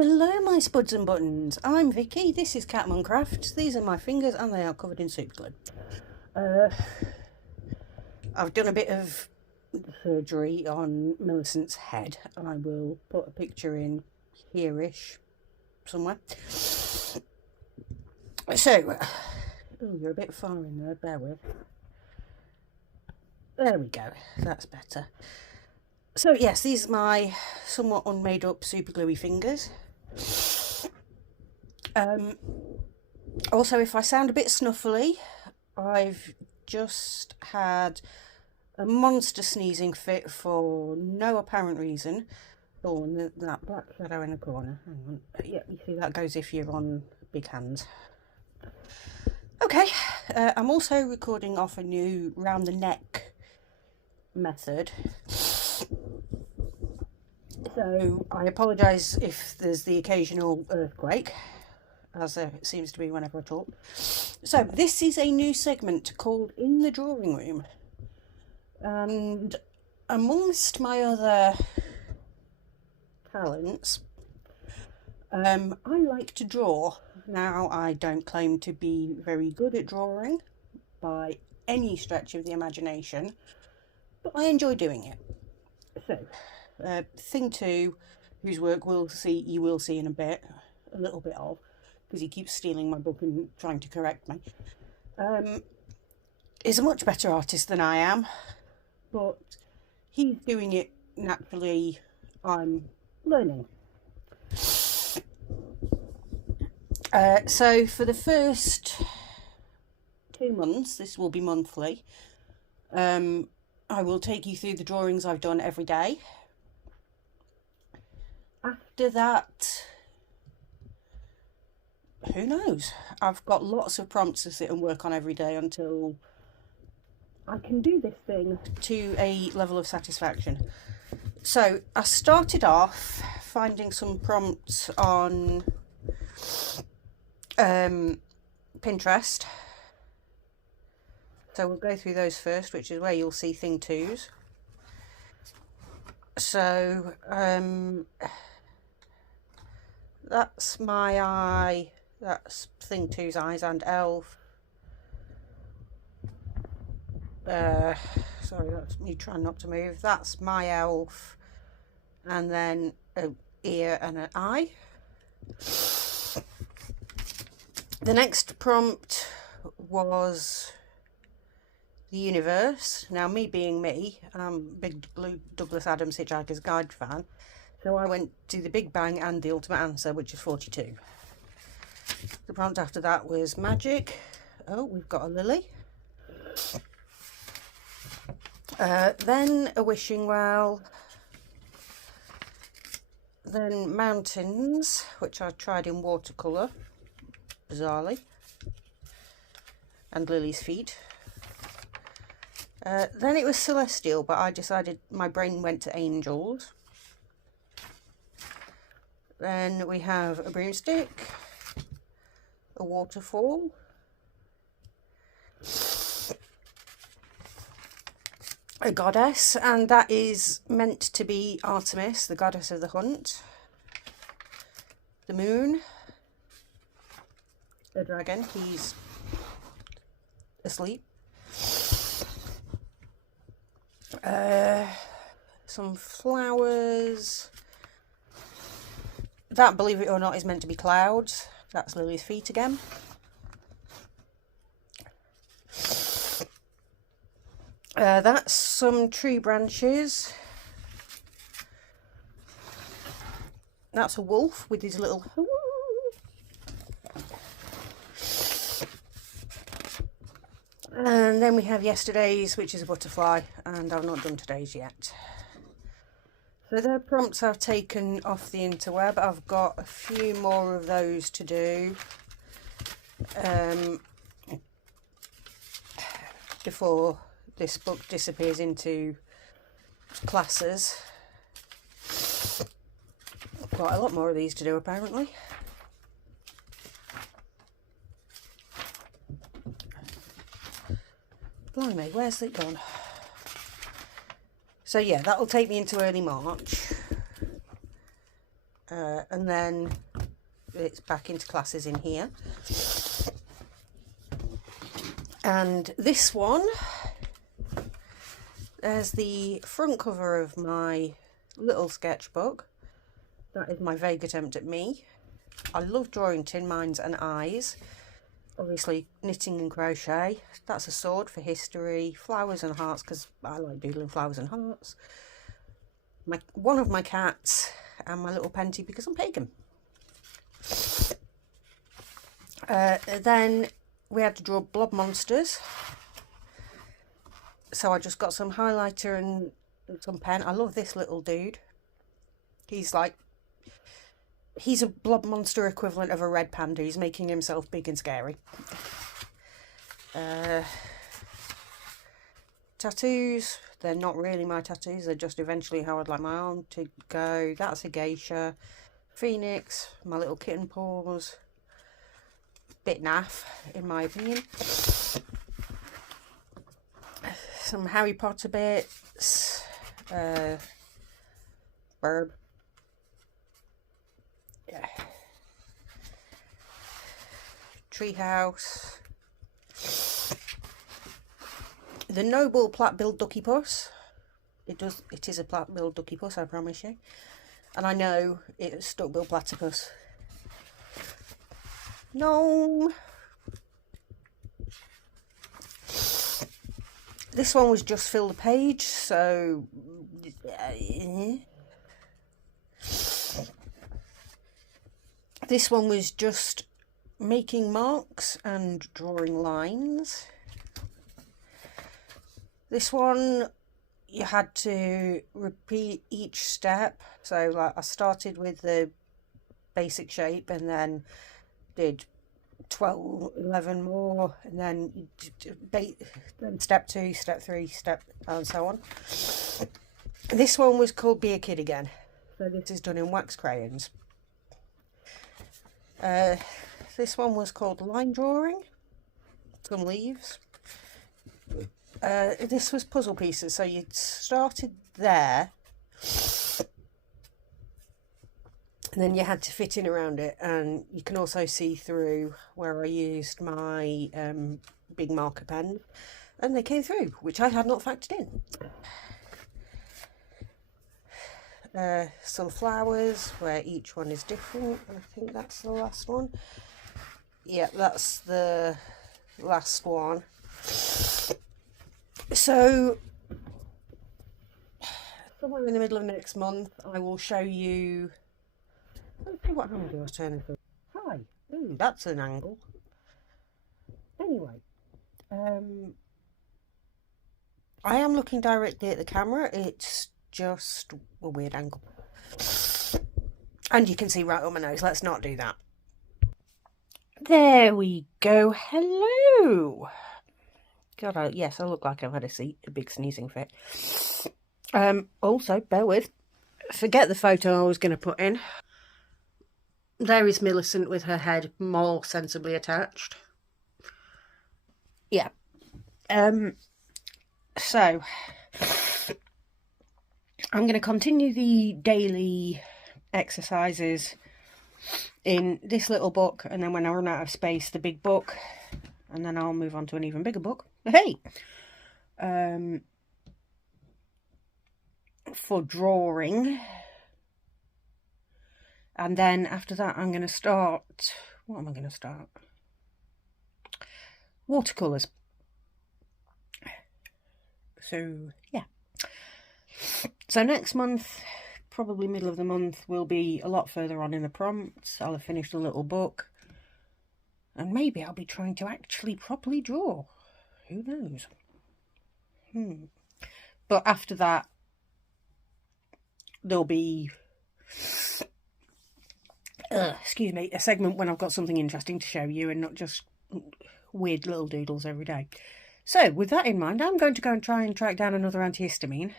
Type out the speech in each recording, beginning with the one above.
Hello my spuds and buttons, I'm Vicky, this is Catmon Crafts, these are my fingers and they are covered in super glue. I've done a bit of surgery on Millicent's head. I will put a picture in here-ish somewhere. So, oh, you're a bit far in there, bear with. There we go, that's better. So yes, these are my somewhat unmade up super gluey fingers. Also, if I sound a bit snuffly, I've just had a monster sneezing fit for no apparent reason. Oh, and that black shadow in the corner. Hang on. Yeah, you see that goes if you're on big hands. Okay, I'm also recording off a new round the neck method. So I apologise if there's the occasional earthquake, as there seems to be whenever I talk. So this is a new segment called In the Drawing Room. And amongst my other talents, I like to draw. Now, I don't claim to be very good at drawing by any stretch of the imagination, but I enjoy doing it. So, thing two, whose work you will see in a bit, a little bit of, because he keeps stealing my book and trying to correct me, is a much better artist than I am, but he's doing it naturally. I'm learning. So for the first 2 months, this will be monthly, I will take you through the drawings I've done every day. After that, who knows? I've got lots of prompts to sit and work on every day until I can do this thing to a level of satisfaction. So I started off finding some prompts on Pinterest. So we'll go through those first, which is where you'll see thing twos. So that's my eye, that's thing two's eyes and elf. Sorry, that's me trying not to move. That's my elf, and then an ear and an eye. The next prompt was the universe. Now, me being me, I'm a big Douglas Adams Hitchhiker's Guide fan, so I went to the Big Bang and the ultimate answer, which is 42. The prompt after that was magic. Oh, we've got a lily. Then a wishing well. Then mountains, which I tried in watercolour, bizarrely, and Lily's feet. Then it was celestial, but I decided my brain went to angels. Then we have a broomstick, a waterfall, a goddess, and that is meant to be Artemis, the goddess of the hunt, the moon, a dragon, he's asleep, some flowers. That, believe it or not, is meant to be clouds. That's Lily's feet again. That's some tree branches. That's a wolf with his little... And then we have yesterday's, which is a butterfly, and I've not done today's yet. So they're prompts I've taken off the interweb. I've got a few more of those to do before this book disappears into classes. Quite a lot more of these to do, apparently. Blimey, where's it gone? So yeah, that'll take me into early March. and then it's back into classes in here. And this one, there's the front cover of my little sketchbook. That is my vague attempt at me. I love drawing tin mines and eyes. Obviously knitting and crochet. That's a sword for history. Flowers and hearts, because I like doodling flowers and hearts. One of my cats, and my little Penty because I'm pagan. Then we had to draw blob monsters. So I just got some highlighter and some pen. I love this little dude. He's a blob monster equivalent of a red panda. He's making himself big and scary. Tattoos. They're not really my tattoos. They're just eventually how I'd like my arm to go. That's a geisha. Phoenix. My little kitten paws. Bit naff, in my opinion. Some Harry Potter bits. Burb. Yeah. Treehouse. The noble plat-billed ducky puss. It is a plat-billed ducky puss, I promise you. And I know it's stuck-billed platypus. Gnome. This one was just fill the page, so this one was just making marks and drawing lines. This one you had to repeat each step, so like I started with the basic shape and then did 12, 11 more, and then step 2, step 3, step and so on. This one was called Be a Kid Again, so this is done in wax crayons. This one was called Line Drawing, some leaves. This was puzzle pieces, so you started there and then you had to fit in around it, and you can also see through where I used my big marker pen, and they came through, which I had not factored in. Some flowers where each one is different. I think that's the last one. Yeah, that's the last one. So somewhere in the middle of next month I will show you. Let's see what angle I was turning for. Hi. Ooh, that's an angle. Anyway, I am looking directly at the camera. It's just a weird angle. And you can see right on my nose. Let's not do that. There we go. Hello. God, yes, I look like I've had a big sneezing fit. Also, bear with. Forget the photo I was going to put in. There is Millicent with her head more sensibly attached. Yeah. So, I'm going to continue the daily exercises in this little book, and then when I run out of space, the big book, and then I'll move on to an even bigger book. Hey! For drawing. And then after that, I'm going to start... What am I going to start? Watercolours. So, yeah. So next month, probably middle of the month, we'll be a lot further on in the prompts. I'll have finished a little book. And maybe I'll be trying to actually properly draw. Who knows? But after that, there'll be... excuse me, a segment when I've got something interesting to show you and not just weird little doodles every day. So, with that in mind, I'm going to go and try and track down another antihistamine.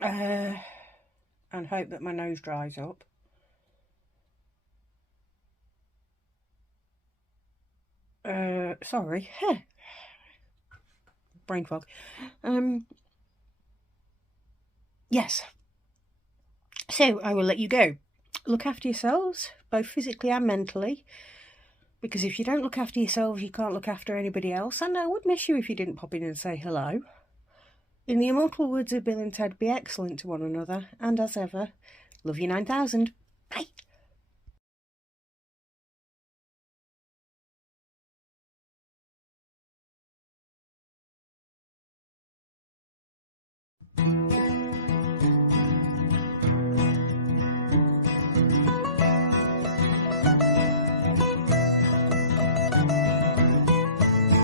And hope that my nose dries up. Sorry. Brain fog. Yes. So I will let you go. Look after yourselves, both physically and mentally, because if you don't look after yourselves, you can't look after anybody else, and I would miss you if you didn't pop in and say hello. In the immortal words of Bill and Ted, be excellent to one another, and as ever, love you 9000. Bye.